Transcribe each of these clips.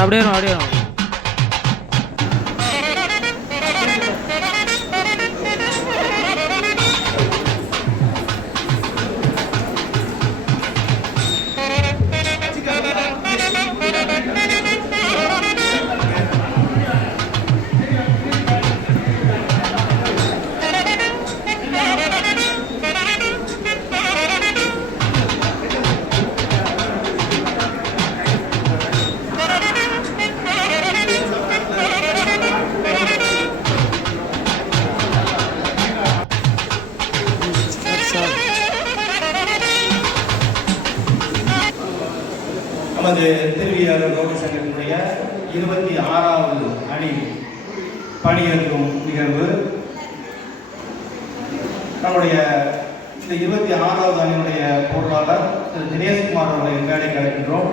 அப்படியே அப்படியே நமது திருவியாளர் ரோடு சங்கத்தினுடைய 26வது அணி பணியேற்கும் நிகழ்வு. நம்முடைய இந்த 26வது அணியுடைய பொருளாளர் திரு தினேஷ்குமார் அவர்களை மேடை அழைக்கின்றோம்.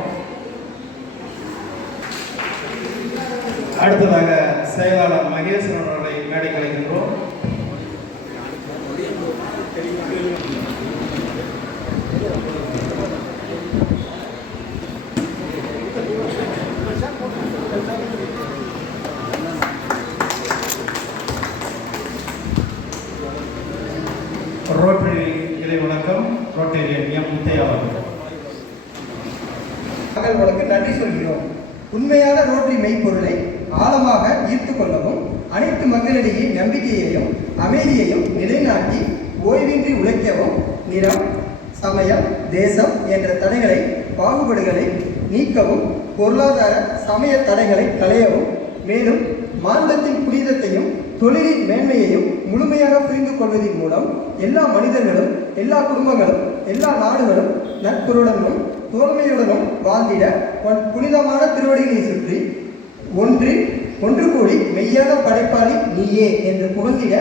அடுத்ததாக செயலாளர் மகேஸ்வரன் அவர்களை மேடை அழைக்கின்றோம். ரோட்டரி இறை வணக்கம். ரோட்டரியன் எம் முத்தையா அவர்களுக்கு நன்றி சொல்கிறோம். உண்மையான ரோட்டரி மெய்ப்பொருளை ஆழமாக ஈர்த்து கொள்ளவும் அனைத்து மக்களிடையே நம்பிக்கையையும் அமைதியையும் நிலைநாட்டி ஓய்வின்றி உழைக்கவும் நிறம், சமயம், தேசம் என்ற தடைகளை பாகுபாடுகளை நீக்கவும் பொருளாதார சமய தடைகளை களையவும் மேலும் மாநிலத்தின் புனிதத்தையும் தொழிலின் மேன்மையையும் முழுமையாக புரிந்து கொள்வதன் மூலம் எல்லா மனிதர்களும் எல்லா குடும்பங்களும் எல்லா நாடுகளும் நட்புறவுடனும் தோல்மையுடனும் வாழ்ந்திட புனிதமான திருவடிகளை சுற்றி ஒன்று கூடி மெய்யான படைப்பாளி நீயே என்று புகழ்ந்திட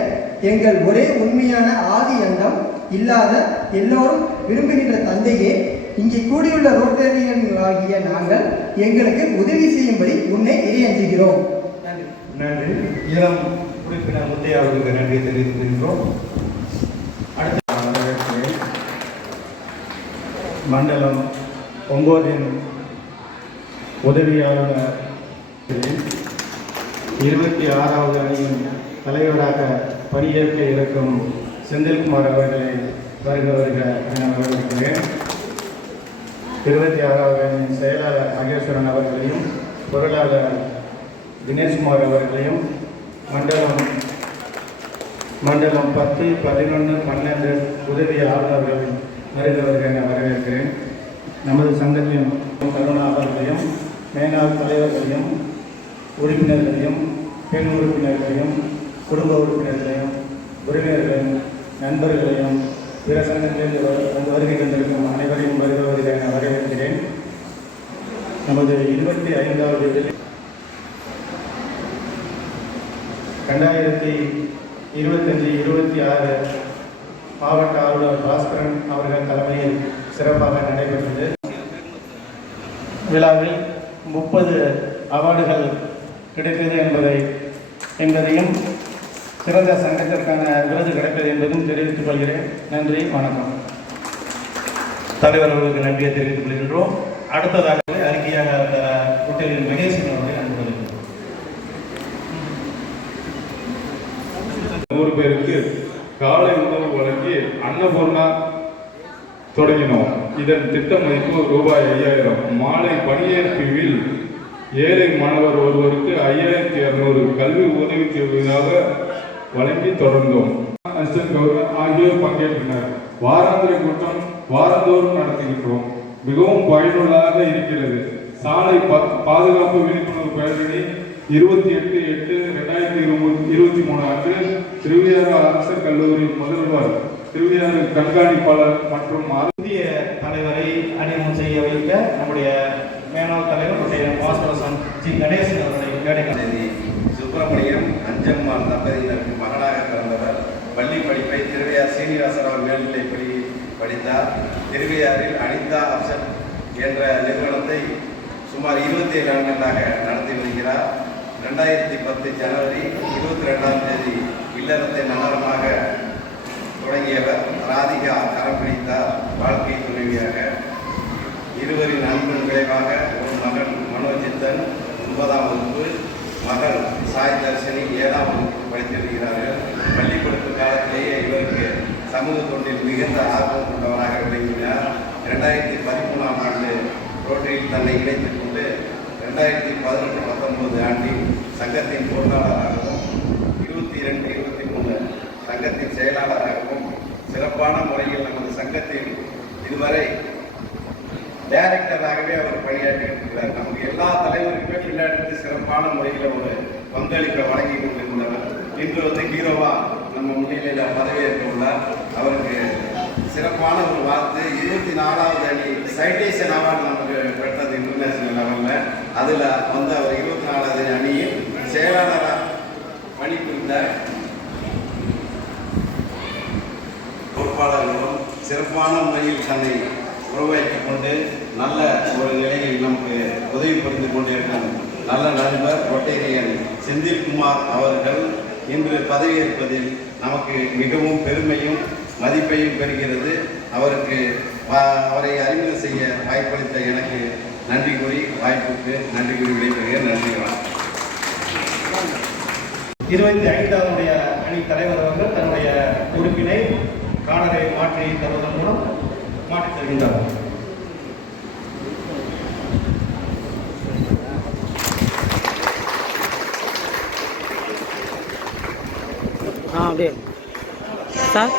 எங்கள் ஒரே உண்மையான ஆதி அண்டம் இல்லாத எல்லோரும் விரும்புகின்ற தந்தையே, இங்கே கூடியுள்ள ரோட்டரியன்களாகிய நாங்கள் எங்களுக்கு உதவி செய்யும்படி உன்னை இறையஞ்சுகிறோம். நன்றி. நன்றி. இளம் உறுப்பினர் முத்தையா அவர்களுக்கு நன்றி தெரிவித்துகின்றோம். அடுத்த மண்டலம் 9 உதவியாளர் 26வது அணியின் தலைவராக பணியேற்க இருக்கும் செந்தில்குமார் அவர்களை வருக என வரவேற்கிறேன். 26வது அணியின் செயலாளர் மகேஸ்வரன் அவர்களையும் பொருளாளர் தினேஷ்குமார் அவர்களையும் மண்டலம் 10, 11, 12 உதவி ஆளுநர்கள் வருக என வரவேற்கிறேன். நமது சங்கத்தின் கருணா அவர்களையும் மேனாள் தலைவர்களையும் உறுப்பினர்களையும் பெண் உறுப்பினர்களையும் குடும்ப உறுப்பினர்களையும் உறவினர்களையும் நண்பர்களையும் பிற சங்கத்திலிருந்து வருகை தந்திருக்கும் அனைவரையும் வருக என வரவேற்கிறேன். நமது 25வது 2025-26 மாவட்ட ஆளுநர் பாஸ்கரன் அவர்கள் தலைமையில் சிறப்பாக நடைபெற்றது. விழாவில் 30 அவார்டுகள் கிடைத்தது என்பதையும் சிறந்த சங்கத்திற்கான விருது கிடைத்தது என்பதும் தெரிவித்துக் கொள்கிறேன். நன்றி, வணக்கம். தலைவர்களுக்கு நன்றியை தெரிவித்துக் கொள்கின்றோம். அடுத்ததாக அறிக்கையாக ரோட்டரியன் மகேஸ்வரன் அவர்களை அனுப்புகிறேன். 100 பேருக்கு காலை உணவு வழங்கி அன்னபூர்ணா தொடங்கினோம். இதன் திட்ட மதிப்பு ரூபாய் 5000. மாலை பணியேற்பில் ஏழை மாணவர் ஒருவருக்கு 5200 கல்வி உதவித்தொகையாக வழங்கி தொடர்ந்தோம். ஆகியோர் பங்கேற்றனர். வாராந்திர கூட்டம் வாரந்தோறும் நடத்துகின்றோம். மிகவும் பயனுள்ளதாக இருக்கிறது. சாலை பாதுகாப்பு விழிப்புணர்வு பேரணி 28/8/2023 அன்று திருவியாறு அரசு கல்லூரி முதல்வர், திருவியாறு கண்காணிப்பாளர் மற்றும் புதிய தலைவரை அறிமுகம் செய்ய வைக்க நம்முடைய மேனாள் தலைவர் பாஸ்கரன் ஜி கணேசன் அவர்களை மேடைக்கு சுப்பிரமணியம் அஞ்சம்மாள் தம்பதியினருக்கு மகனாக பிறந்தவர். பள்ளி படிப்பை திருவையார் சீனிவாசராவ் மேல்நிலைப்பள்ளி படித்தார். திருவையாறில் அனிதா அப்சன் என்ற நிறுவனத்தை சுமார் 27 ஆண்டுகளாக நடத்தி வருகிறார். 2010 ஜனவரி 22ஆம் தேதி இல்லறத்தை நகரமாக தொடங்கியவர். ராதிகா கரம் பிடித்தார் வாழ்க்கை துணைவியாக. இருவரின் அன்பின் விளைவாக ஒரு மகன் மனோஜித்தன் 9ஆம் வகுப்பு, மகள் சாய் தர்ஷினி 7ஆம் வகுப்பு படித்திருக்கிறார்கள். பள்ளி படிப்பு காலத்திலேயே இவருக்கு சமூக தொண்டில் மிகுந்த ஆர்வம் கொண்டவராக விளங்கினார். 2013ஆம் ஆண்டு ரோட்டரியில் தன்னை இணைத்துக் கொண்டு 2018-19 ஆண்டில் சங்கத்தின் பொருளாளராகவும் 22-23 சங்கத்தின் செயலாளராகவும் சிறப்பான முறையில் நமது சங்கத்தில் இதுவரை டைரக்டராகவே அவர் பணியாற்றியிருக்கிறார். நமக்கு எல்லா தலைவருக்குமே பின்னாடி சிறப்பான முறையில் ஒரு பங்களிப்பை வழங்கி கொண்டிருந்தவர். இன்று ஹீரோவா நம்ம முன்னிலையில் பதவியேற்க உள்ளார். அவருக்கு சிறப்பான ஒரு வாழ்த்து. 24வது அணி சைட்டேஷன் அவார்டு நமக்கு பெற்றது இன்டர்நேஷனல் லெவலில். அதில் அவர் 24வது அணியில் செயலாளராக பணிபுரிந்த பொறுப்பாளர்களும் சிறப்பான முறையில் தன்னை உருவாக்கிக் கொண்டு நல்ல ஒரு நிலையில் நமக்கு உதவி புரிந்து கொண்டிருக்கும் நல்ல நண்பர் ரொட்டேரியன் செந்தில்குமார் அவர்கள் இன்று பதவியேற்பதில் நமக்கு மிகவும் பெருமையும் மதிப்பையும் பெறுகிறது. அவரை அறிமுகம் செய்ய வாய்ப்பளித்த எனக்கு நன்றி கூறி வாய்ப்புக்கு நன்றி கூறி விடைபெறுகிறேன். நன்றி. 25வது அணி தலைவர் அவர்கள் தன்னுடைய உறுப்பினை காலரை மாற்றி தருவதன் மூலம் மாற்றித் தருகின்றார். அப்படியே சார்.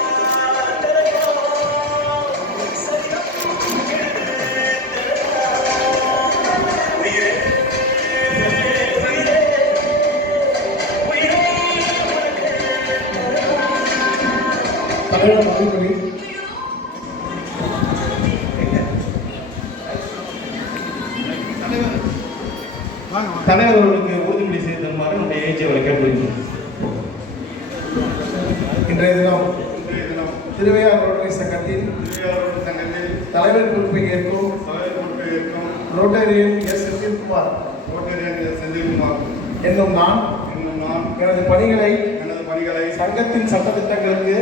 தலைவர் அவர்களுக்கு உறுதிமொழி செய்து தருமாறு நம்முடைய ஏஜி அவரை கேட்பது. இன்றைய தினம் திருவையார் ரோட்டரி சங்கத்தின் தலைவர் பொறுப்பை ஏற்கும் ரோட்டரியன் எஸ். செந்தில்குமார் என்னும் நான் எனது பணிகளை சங்கத்தின் சட்டத்திட்டங்களுக்கு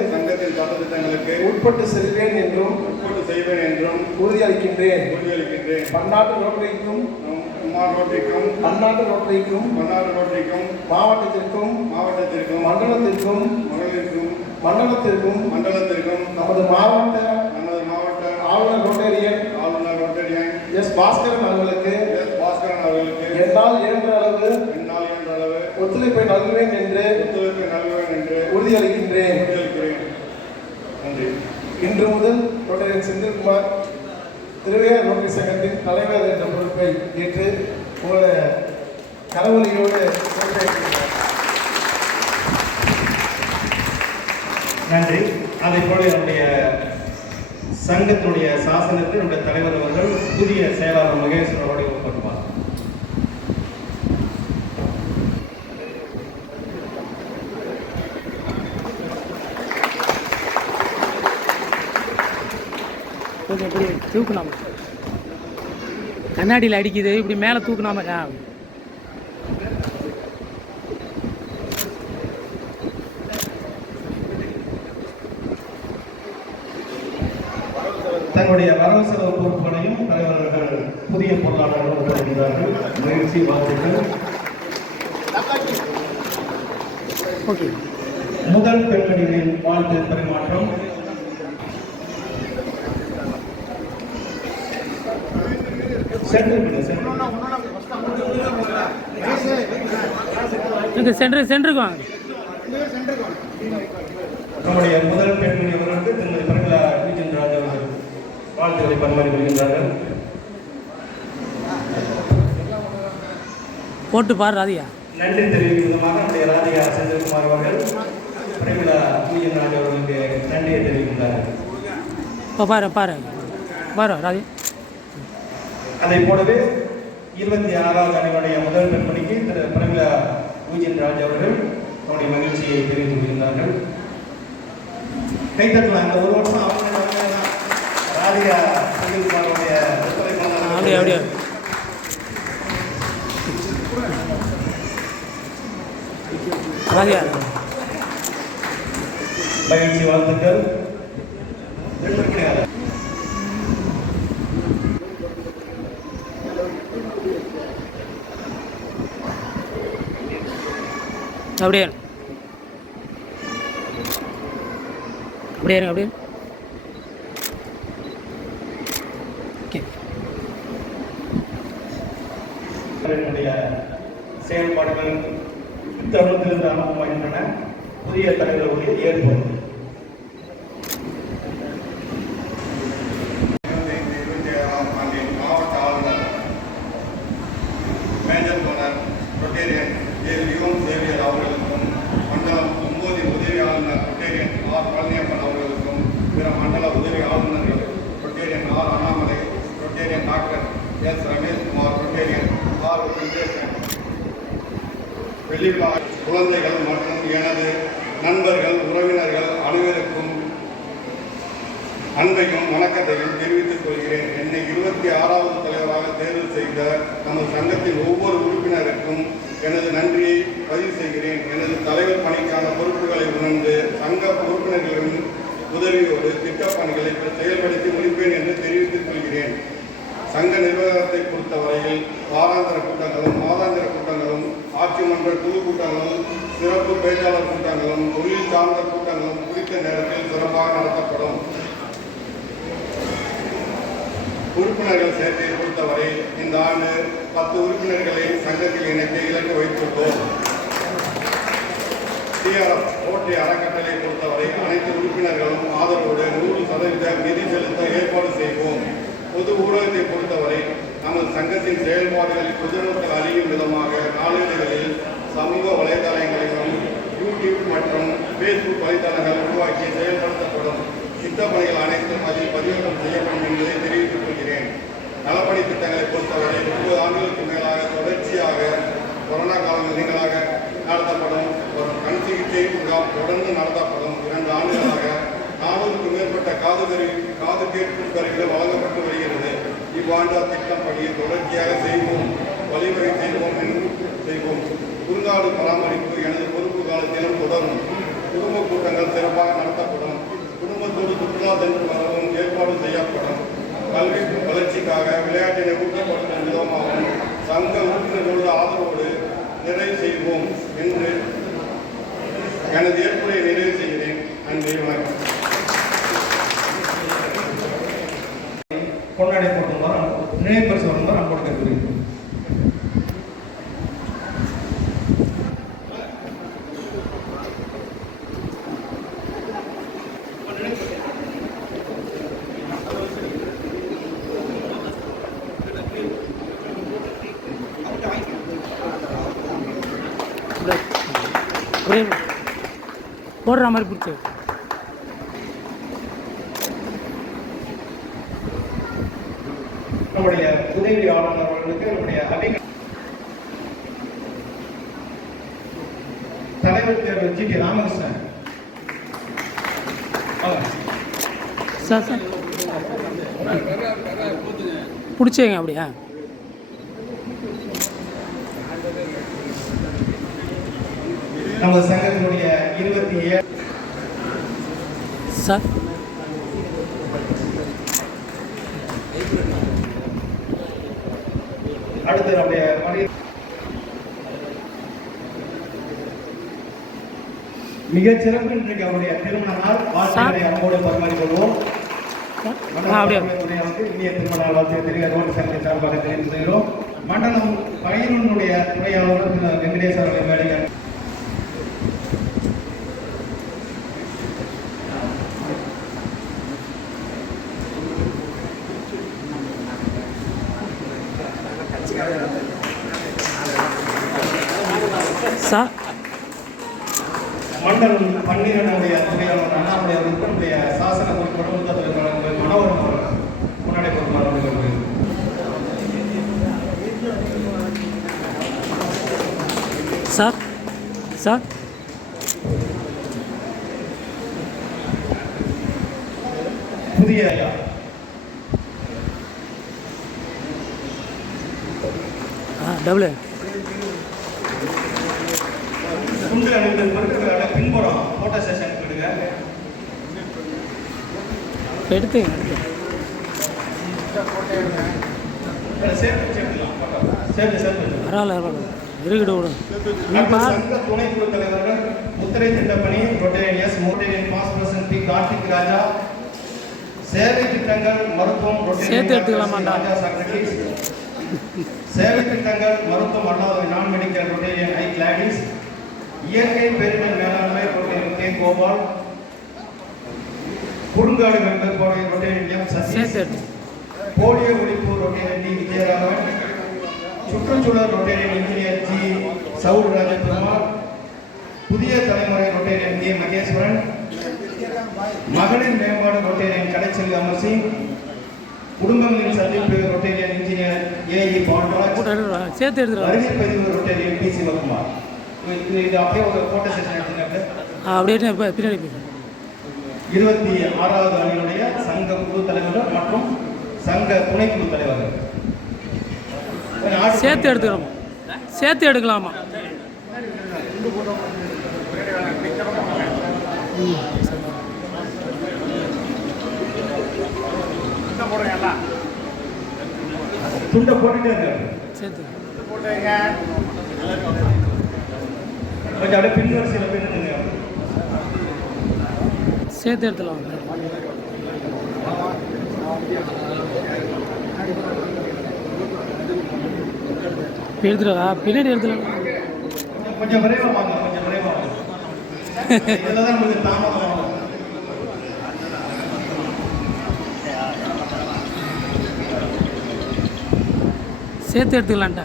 உட்பட்டு செய்வேன் என்றும் உறுதியளிக்கின்றேன். பன்னாட்டு ரோட்டரிக்கும் அந்நாட்டு ரோட்டரிக்கும் மாவட்டத்திற்கும் மண்டலத்திற்கும் நமது மாவட்ட ஆளுநர் ரோட்டரியன் எஸ். பாஸ்கரன் அவர்களுக்கு என்னால் இயன்ற அளவு ஒத்துழைப்பை நல்குவேன் என்று உறுதியளிக்கின்றேன். இன்று முதல் ரோட்டரியன் செந்தில்குமார் திருவையார் ரோட்டரி சங்கத்தின் தலைவர் என்ற பொறுப்பை ஏற்று உங்களுடைய கரவொலியோடு நன்றி. அதை போல என்னுடைய சங்கத்தினுடைய சாசனத்தில் என்னுடைய தலைவர் அவர்கள் புதிய செயலாளர் மகேஸ்வரோடு ஒப்பற்றுவார். கொஞ்சம் இப்படி தூக்கணும், கண்ணாடியில் அடிக்குது, இப்படி மேலே தூக்கணாம. தங்களுடைய வரவு செலவு பொறுப்புகளையும் தலைவர்கள் புதிய பொருளாளர்கள் ஒப்படைக்கிறார்கள். மகிழ்ச்சி, வாழ்த்துக்கள். ஓகே. முதல் பெண்களின் வாழ்த்து பரிமாற்றம். சென்டருக்கு வாங்க. நம்முடைய முதல் பெண்மணி அவர்களுக்கு திருமதி பிரமிளா விஜயன் ராஜ் அவர்கள் வாழ்த்துக்களை பரிமாறி வருகின்றார்கள். போட்டு பாரு ராதியா. நன்றி தெரிவிக்கும் விதமாக நம்முடைய ராதிகா செந்தில்குமார் அவர்கள் பிரமிளா விஜயன் ராஜ் அவர்களுக்கு நன்றியை தெரிவிக்கின்றார்கள். பாரு பாரு பாரு ராதி. அதை போலவே 26வது அணியுடைய முதல் பெண்மணிக்கு திரு பிரமிளா விஜயன் ராஜ் அவர்கள் நம்முடைய மகிழ்ச்சியை தெரிவித்து வருகின்றார்கள். கைத்தட்டலாம். இந்த ஒரு வருஷம் அவங்க ராதிகா செந்தில்குமாரோடைய அப்படியே அப்படியே ராதியா. மகிழ்ச்சி, வாழ்த்துக்கள். அப்படியே அப்படியே இருங்க அப்படியே ஓகே. என்னுடைய செயல்பாடுகள் தருணத்திலிருந்து அனுபவமாகின்றன. புதிய தலைவர்களுடைய ஏற்பு 2026ஆம் ஆண்டின் மாவட்ட ஆளுநர் major governor rotarian Leon Xavier அவர்களுக்கும், மண்டலம் 9 உதவி ஆளுநர் ரொட்டேரியன் ஆர் பழனியப்பன் அவர்களுக்கும், பிற மண்டல உதவி ஆளுநர்கள் rotarian R Annamalai, rotarian doctor S Rameshkumar, rotarian R Venkatesan, வெள்ளிப்பா குழந்தைகள் மற்றும் எனது நண்பர்கள், உறவினர்கள் அனைவருக்கும் அன்பையும் வணக்கத்தையும் தெரிவித்துக் கொள்கிறேன். என்னை 26வது தலைவராக தேர்வு செய்த நமது சங்கத்தின் ஒவ்வொரு உறுப்பினருக்கும் எனது நன்றியை பதிவு செய்கிறேன். எனது தலைவர் பணிக்கான பொறுப்புகளை உணர்ந்து சங்க உறுப்பினர்களின் உதவியோடு திட்டப் பணிகளை செயல்படுத்தி முடிப்பேன் என்று தெரிவித்துக் கொள்கிறேன். சங்க நிர்வாகத்தை பொறுத்தவரையில் வாராந்திர கூட்டங்களும், மாதாந்திர கூட்டங்களும், ஆட்சி மன்ற குழு கூட்டங்களும், சிறப்பு பேச்சாளர் கூட்டங்களும், தொழில் சார்ந்த கூட்டங்களும் குறித்த நேரத்தில் சிறப்பாக நடத்தப்படும். உறுப்பினர்கள் சேர்க்கையை பொறுத்தவரை இந்த ஆண்டு 10 உறுப்பினர்களை சங்கத்தில் இணைத்து இலக்கு வைத்துள்ளோம். டிஆர்எஃப் ரோட்டரி அறக்கட்டளை பொறுத்தவரை அனைத்து உறுப்பினர்களும் ஆதரவோடு 100% நிதி செலுத்த ஏற்பாடு செய்வோம். பொது ஊடகத்தை பொறுத்தவரை நமது சங்கத்தின் செயல்பாடுகளில் பொதுமக்கள் அறியும் விதமாக நாளிதழ்களில், சமூக வலைதளங்களிலும், யூடியூப் மற்றும் ஃபேஸ்புக் வலைதளங்கள் உருவாக்கி செயல்படுத்தப்படும். திட்டப்பணிகள் அனைத்தும் அதில் பதிவேற்றம் செய்யப்படும் என்பதை தெரிவித்துக் கொள்கிறேன். நலப்பணி திட்டங்களை பொறுத்தவரை 30 ஆண்டுகளுக்கு மேலாக தொடர்ச்சியாக கொரோனா காலங்கள் நீங்களாக நடத்தப்படும். ஒரு கண் சிகிச்சை முகாம் தொடர்ந்து நடத்தப்படும். 2 ஆண்டுகளாக 400க்கும் மேற்பட்ட காது கேட்கும் கருவிகள் வழங்கப்பட்டு வருகிறது. இவ்வாண்டு அத்திட்டம் பணியை தொடர்ச்சியாக செய்வோம், வழிவகை செய்வோம். குறுங்காடு பராமரிப்பு எனது பொறுப்பு காலத்திலும் தொடரும். குடும்ப கூட்டங்கள் சிறப்பாக நடத்தப்படும். குடும்பத்தோடு சுற்றுலா சென்று வரவும் ஏற்பாடு செய்யப்படும். கல்வி வளர்ச்சிக்காக விளையாட்டினை ஊக்கப்படுத்தும் விதமாகவும் சங்க உறுப்பினர்களோடு ஆதரவோடு நிறைவு செய்வோம் என்று எனது ஏற்புரையை நிறைவு செய்கிறேன். நன்றி, வணக்கம். பொன்னாடை போட்டுமாறு நினைவு பரிசு வருமாறு அன்போடு கேட்கிறேன். ஒரே போடுற மாதிரி பிடிச்சி நம்முடைய உதவி ஆளுநர் அவர்களுக்கு நம்முடைய தலைவர் தேர்வு ஜி.டி. ராமகிருஷ்ணன் சார் பிடிச்சேங்க அப்படியா? நமது சங்கத்தினுடைய 27 சார் அடுத்து நம்முடைய மிகச் சிறப்பு இன்றைக்கு அவருடைய திருமண நாள். வாழ்த்துக்களை அன்போடு பரிமாறிக்கொள்வோம். அப்படியே இந்திய திருமண நாள் வாழ்த்து தெரிவிக்க ரோட்டு சங்கத்தை சார்பாக தெரிந்து செய்கிறோம். மண்டலம் 11 துணையாளர் திரு வெங்கடேஷ் அவர்களை மேடைகள் சார் மண்டலம் 12 துணையாளர் அண்ணாமலை அவர்களுக்கு சாசன பொறுப்பு மனோகரன் அவர்கள் முன்னாடி பொறுப்பாளர்கள். சார் சார் புதிய டபுள் குண்டு அணிந்த பொருட்களை பின்புறம் போட்டோ செஷன் எடுங்க. எடுத்து சேர்த்து பரவாயில்ல இருக்கட்டும் விடு நீ அடுத்து பார் சங்க துணை குழு தலைவர்கள் முத்திரை திட்டப்பணி rotarian S rotarian past president P Karthik Raja. சேவை திட்டங்கள் மருத்துவம் சேர்த்து எடுத்துக்கலாமாண்டா? ராஜா சாக்ரட்டிஸ். சேவை திட்டங்கள் மருத்துவம் அல்லாத நான் மெடிக்கல் ரொட்டேரியன் ஐ கிளாடிஸ். இயற்கை பேரிடர் மேலாண்மை ரொட்டேரியன் கே கோபால். குறுங்காடு மெம்பர் ரொட்டேரியன் எம் சசி. சேர்த்து எடுத்து போலியோ ஒழிப்பு ரொட்டேரியன் டி விஜயராகவன். சுற்றுச்சூழல் rotarian engineer G Saul Rajaperumal. புதிய தலைமுறை ரொட்டேரியன் கே மகேஸ்வரன். மகளிர் மேம்பாடு ரொட்டேரியன் கலைச்செல்வி அமர் சிங். குடும்பங்களின் சந்திப்பு ரொட்டேரியன் இன்ஜினியர் ஏஇ பாண்டராஜ். சேர்த்து எடுத்துருவா வருகை பதிவு ரொட்டேரியன் பி சிவகுமார். இது அப்படியே ஒரு போட்டோ செஷன் எடுத்துக்கிட்டு அப்படியே இப்போ பின்னாடி போய் 26வது அணியினுடைய சங்க குழு தலைவர்கள் மற்றும் சங்க துணைக்குழு தலைவர்கள். சேர்த்து எடுத்துக்கிறோமா? சேர்த்து எடுக்கலாமா? துண்டை போட்டுட்டே இருக்காரு. சேர்த்து கொஞ்சம் அப்படியே பின் வரிசையில் போய் நின்னுங்க. சேர்த்து எடுத்துலாம் எடுத்துருவா பின்னாடி எடுத்துலாம். கொஞ்சம் விரைவா வாங்க, கொஞ்சம் விரைவா வாங்க. இதில் தான் உங்களுக்கு தாமதம் ஆகும். சேர்த்து எடுத்துக்கலான்ட்டா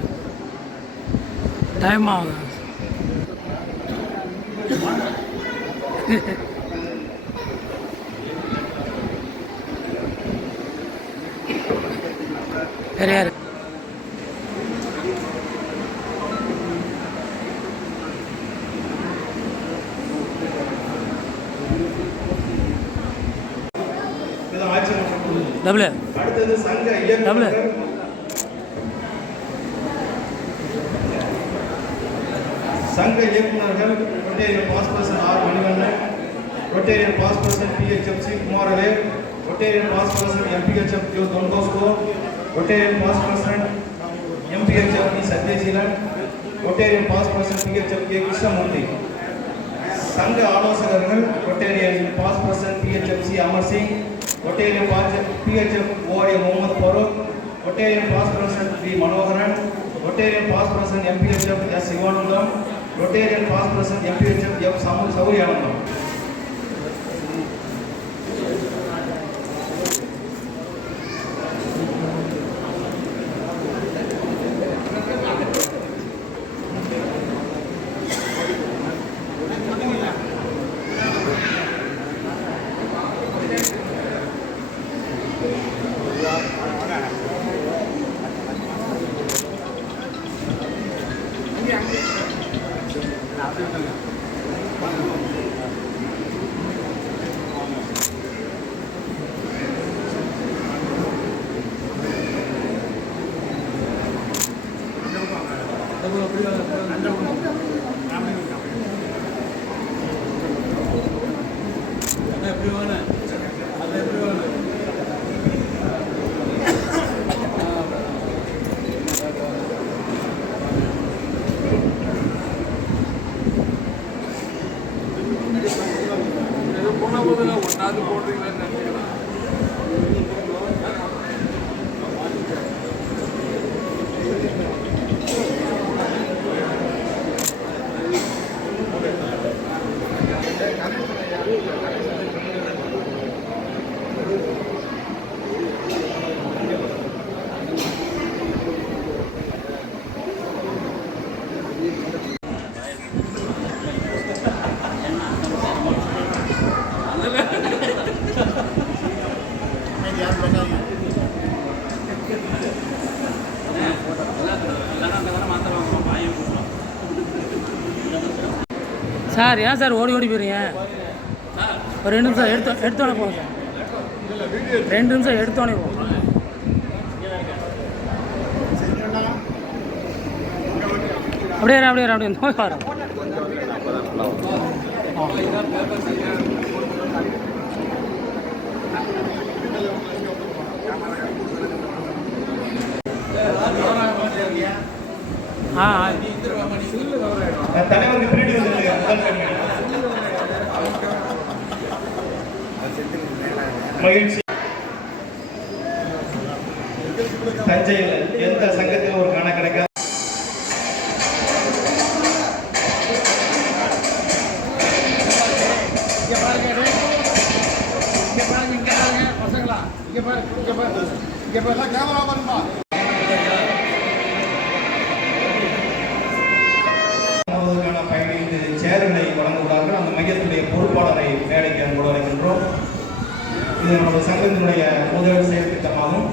டைம் ஆகுது. வேறு யாரு? இதெல்லாம் ஆச்சரியப்பட்டு. டபுள் அடுத்தது சங்க டபுள் இயக்குநர்கள். சங்க இயக்குநர்கள் rotarian past president R Manivannan. Rotarian past president PHF C Kumaravel. Rotarian past president MPHF Joe Don Bosco. Rotarian past president MPHF P Sathyaseelan. Rotarian past president PHF K Krishnamoorthy. சங்க ஆலோசகர்கள் rotarian past president PHF C Amar Singh. Rotarian PHF ORA Mohammed Farooq. Rotarian past president P Manoharan. Rotarian past president MPHF S Sivanandam. Rotarian past president MPHF F Souriyanandam. Sir ஏன் sir ஓடி ஓடி போகிறீங்க? ஒரு 2 நிமிஷம் எடுத்தோடனே போங்க சார். 2 நிமிஷம் எடுத்தோடனே போங்க. அப்படியே நோய் வரும். ஆ தலைவருக்கு பின்னாடி வந்து முதல் பெண்மணி. மகிழ்ச்சி. தஞ்சையில் எந்த சங்கத்திலும் ஒரு காண கிடைக்காது. பயணித்து சேர்களை வழங்குகிறார்கள். அந்த மையத்துடைய பொறுப்பாளரை மேடைக்கு அன்போடு அழைக்கின்றோம். இது நம்முடைய சங்கத்தினுடைய முதல் செயல் திட்டமாகும்.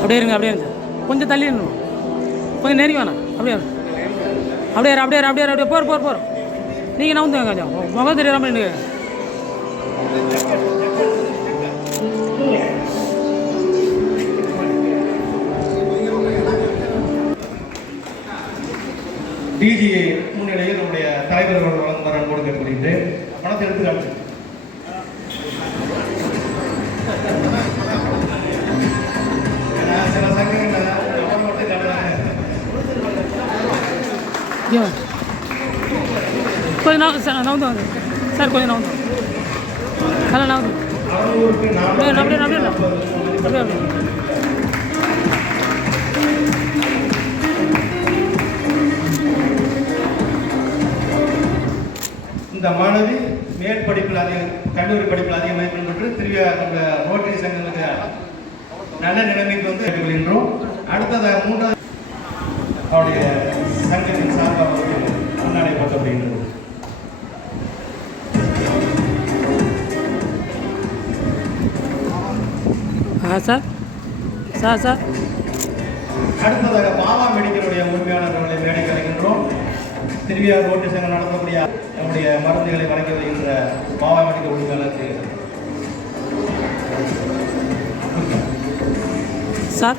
அப்படியே இருங்க, அப்படியே இருங்க, கொஞ்சம் தள்ளி இருங்க, கொஞ்சம் நெருங்கி வேணாம், அப்படியே அப்படியே அப்படியே அப்படியே அப்படியே போர் நீங்கள் நவுந்து கொஞ்சம் முகம் தெரியாமல் நின்று. டிஜிஏ முன்னிலையில் நம்முடைய தலைவர்கள் வழங்குமாறு அன்போடு கேட்டுக்கொள்கின்றேன். பணத்தை எடுத்து காமிச்சு சில சங்கங்கள் மட்டும் காட்டுறாங்க. கொஞ்சம் நவுந்து வாங்க சார், கொஞ்சம் நவுந்து நல்லா நவுந்து 600க்கு 400 அப்படியே அப்படியே அப்படியே அப்படியே. இந்த மாணவி மேல் படிப்பில் கல்லூரி படிப்பில் அதிக மதிப்பெண் பெற்று திருவிழா நம்ம ரோட்டரி சங்கங்களுக்கு நல்ல நிலைமைக்கு வந்து கேட்டுக்கொள்கின்றோம். அடுத்ததாக மூன்றாவது அவருடைய சங்கத்தின் சார்பாக முன்னாடி போட்டப்படுகின்றது. சார் அடுத்ததாக பாவா மெடிக்கலுடைய உரிமையாளர்களை மேடைக்கு அழைக்கின்றோம். திருவிழா ரோட்டரி சங்கம் நடத்தக்கூடிய நம்முடைய மருந்துகளை வழங்கி வருகின்ற பாவா மெடிக்கல் உரிமையாளருக்கு சார்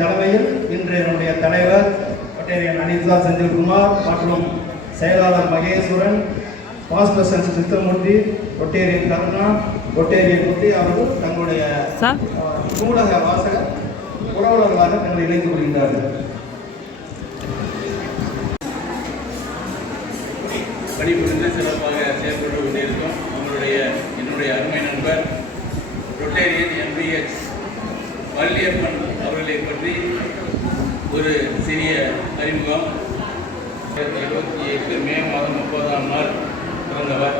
தலைமையில் இன்று நம்முடைய தலைவர் ரொட்டேரியன் அனிதா செந்தில்குமார் மற்றும் செயலாளர் Maheswaran, past president Siddhamoorthy, rotarian Karuna, rotarian Muthi அவர்கள் தங்களுடைய நூலக வாசகர் உறவுகளாக தங்களை இணைந்து கொள்கின்றார்கள். பணிபுரிந்து சிறப்பாக செயல்பட்டு கொண்டிருக்கும் என்னுடைய அருமை நண்பர் ரொட்டேரியன் எம்பிஹெச் வள்ளியப்பன் அவர்களை பற்றி ஒரு சிறிய அறிமுகம். 2078 மே மாதம் 30ஆம் நாள் பிறந்தவர்.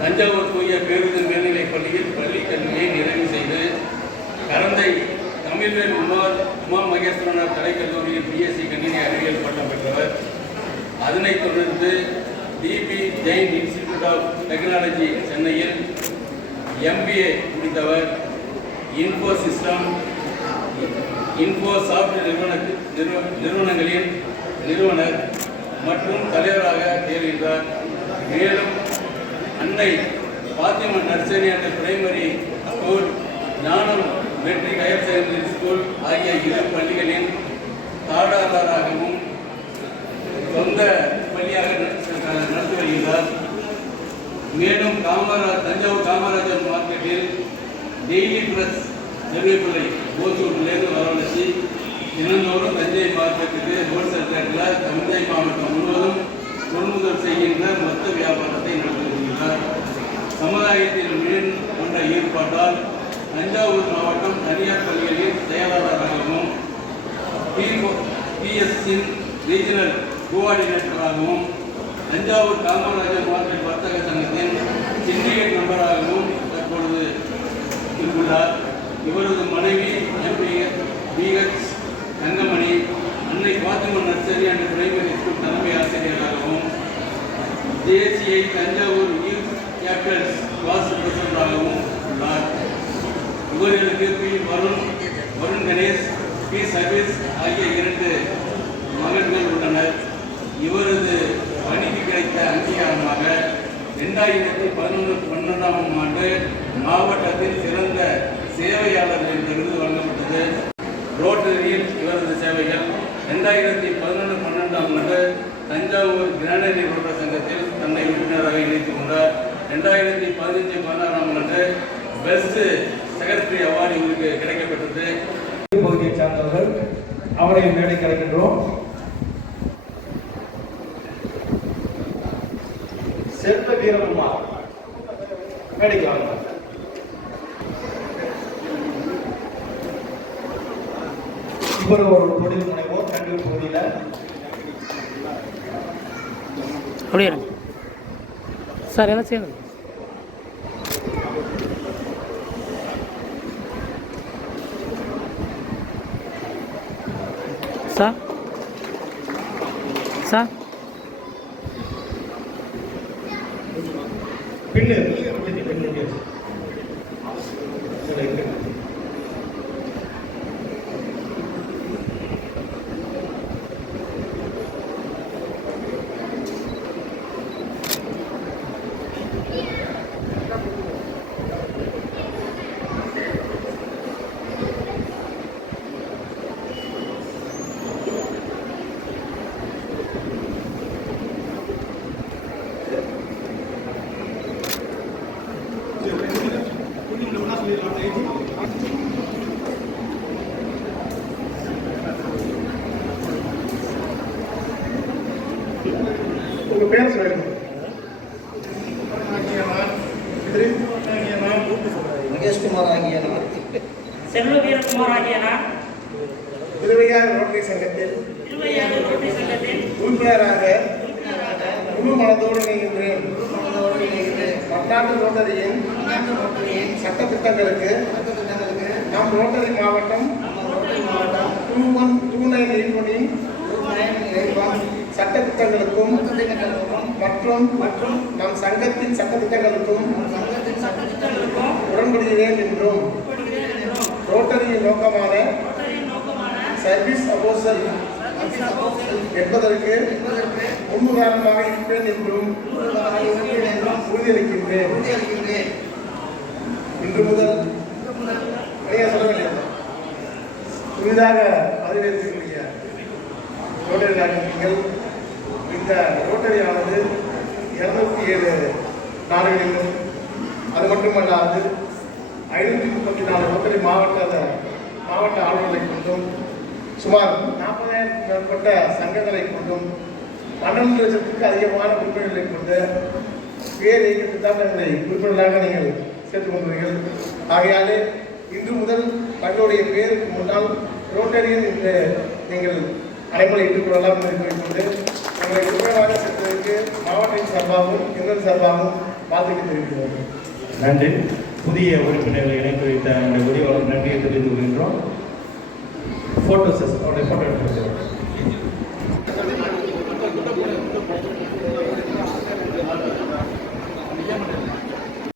தஞ்சாவூர் தூய பேருந்து மேல்நிலைப் பள்ளியில் பள்ளி கல்வியை நிறைவு செய்து கரந்தை தமிழ்வேல் உமா மகேஸ்வரனார் கலைக்கல்லூரியில் பிஎஸ்சி கணினி அறிவியல் பட்டம் பெற்றவர். அதனைத் தொடர்ந்து DB Jain institute of technology சென்னையில் எம்பிஏ முடித்தவர். இன்ஃபோசாஃப்ட் நிறுவனங்களின் நிறுவனர் மற்றும் தலைவராக தேர்கின்றார். மேலும் Annai Fathima nursery and primary school, Gnanam matric higher secondary school ஆகிய இரு பள்ளிகளின் தாடாளராகவும் சொந்த பள்ளியாக நடத்தி வருகிறார். மேலும் தஞ்சாவூர் காமராஜர் மார்க்கெட்டில் டெய்லி பிரஸ் நிறுவனங்களை ஓசூரிலிருந்து வரவழைச்சி தினந்தோறும் தஞ்சை மார்க்கெட்டுக்கு ஹோல்சேல் ரேட்டில் தஞ்சை மாவட்டம் முழுவதும் கொள்முதல் செய்கின்ற மொத்த வியாபாரத்தை நடத்தி வருகிறார். சமுதாயத்தில் மேல் கொண்ட ஈடுபாட்டால் தஞ்சாவூர் மாவட்டம் தனியார் பள்ளிகளின் செயலாளராகவும் பிஎஸ்சின் ரீஜனல் கோஆர்டினேட்டராகவும் தஞ்சாவூர் காமராஜர் மார்க்கெட் வர்த்தக சங்கத்தின் சிண்டிகேட் மெம்பராகவும் தற்பொழுது உள்ளார். இவரது மனைவி P H Thangamani Annai Fathima nursery and primary school தலைமை ஆசிரியராகவும் தேசிய தஞ்சாவூர் யூத் கேபிட்டல்ஸ் கிளாஸ் பிரசிடண்டாகவும் உள்ளார். இவர்களுக்கு பி வருண் கணேஷ், பி சர்வீஸ் ஆகிய 2 மகன்கள் உள்ளனர். இவரது பணிக்கு கிடைத்த அங்கீகாரமாக 2011-12ஆம் ஆண்டு மாவட்டத்தில் சிறந்த சேவையாளர் என்ற விருது வழங்கப்பட்டது. ரோட்டரியில் இவரது சேவைகள் 2011-12ஆம் ஆண்டு தஞ்சாவூர் கிரானரி ரோட்டரி சங்கத்தில் தன்னை உறுப்பினராக இணைத்துக் கொண்டார். 2015-16ஆம் ஆண்டு பெஸ்ட் செக்ரட்டரி அவார்டு இவருக்கு கிடைக்கப்பட்டது. பகுதியை சார்ந்தவர்கள் அவரை மேடை கிடைக்கின்றோம். செல்வ வீரகுமார் மேடைக்கு வாங்க. இவர் ஒரு தொழில் முனைவோர் கண்டூர் பகுதியில். அப்படியே சார் என்ன செய்யணும் சார்? சார் பின்னு உங்கள் பேர் சொல்லுங்கள். மகேஷ்குமார் ஆகிய நான் செல்வவீரகுமார் ஆகிய நான் திருவையாறு ரோட்டரி சங்கத்தில் உறுப்பினராக முழு மனதோடு இணைகின்றேன். பன்னாட்டு ரோட்டரியின் சட்ட திட்டங்களுக்கு நம் ரோட்டரி மாவட்டம் 2129 சட்ட திட்டங்களுக்கும் மற்றும் நம் சங்கத்தின் சட்ட திட்டங்களுக்கும் உடன்படுகிறேன் என்றும் ரோட்டரியின் நோக்கமான சர்வீஸ் அபோசல் என்பதற்கு முன்னுதாரணமாக இருப்பேன் என்றும் உறுதியளிக்கின்றேன். இன்று முதல் சொல்லவில்லை புதிதாக பதிவேற்கக்கூடிய ரோட்டரி நீங்கள் இந்த ரோட்டரியானது 207 நாடுகளிலும் அது மட்டுமல்லாது 534 ரோட்டரி மாவட்ட ஆளுநர்களை கொண்டும் சுமார் 40,000 மேற்பட்ட சங்கங்களை கொண்டும் 12 லட்சத்துக்கு அதிகமான உறுப்பினர்களை கொண்டு பேர் இயக்கத்தில் தான் எங்களை உறுப்பினர்களாக நீங்கள் சேர்த்துக் கொண்டீர்கள். ஆகையாலே இன்று முதல் தங்களுடைய பேருக்கு முன்னால் ரோட்டரியன் என்று நீங்கள் அனைவரை ஏற்றுக்கொள்ளலாம் என்று கூறிக்கொண்டு எங்களை உறுப்பினராக சேர்த்ததற்கு மாவட்டத்தின் சார்பாகவும் எங்கள் சார்பாகவும் வாழ்த்துக்களை தெரிவிக்கிறோம். நன்றி. புதிய உறுப்பினர்களை இணைத்து வைத்த இந்த உரிவாளர் நன்றியை தெரிவித்துக் கொள்கின்றோம். ஃபோட்டோ செஸ் அவருடைய ஃபோட்டோ எடுத்து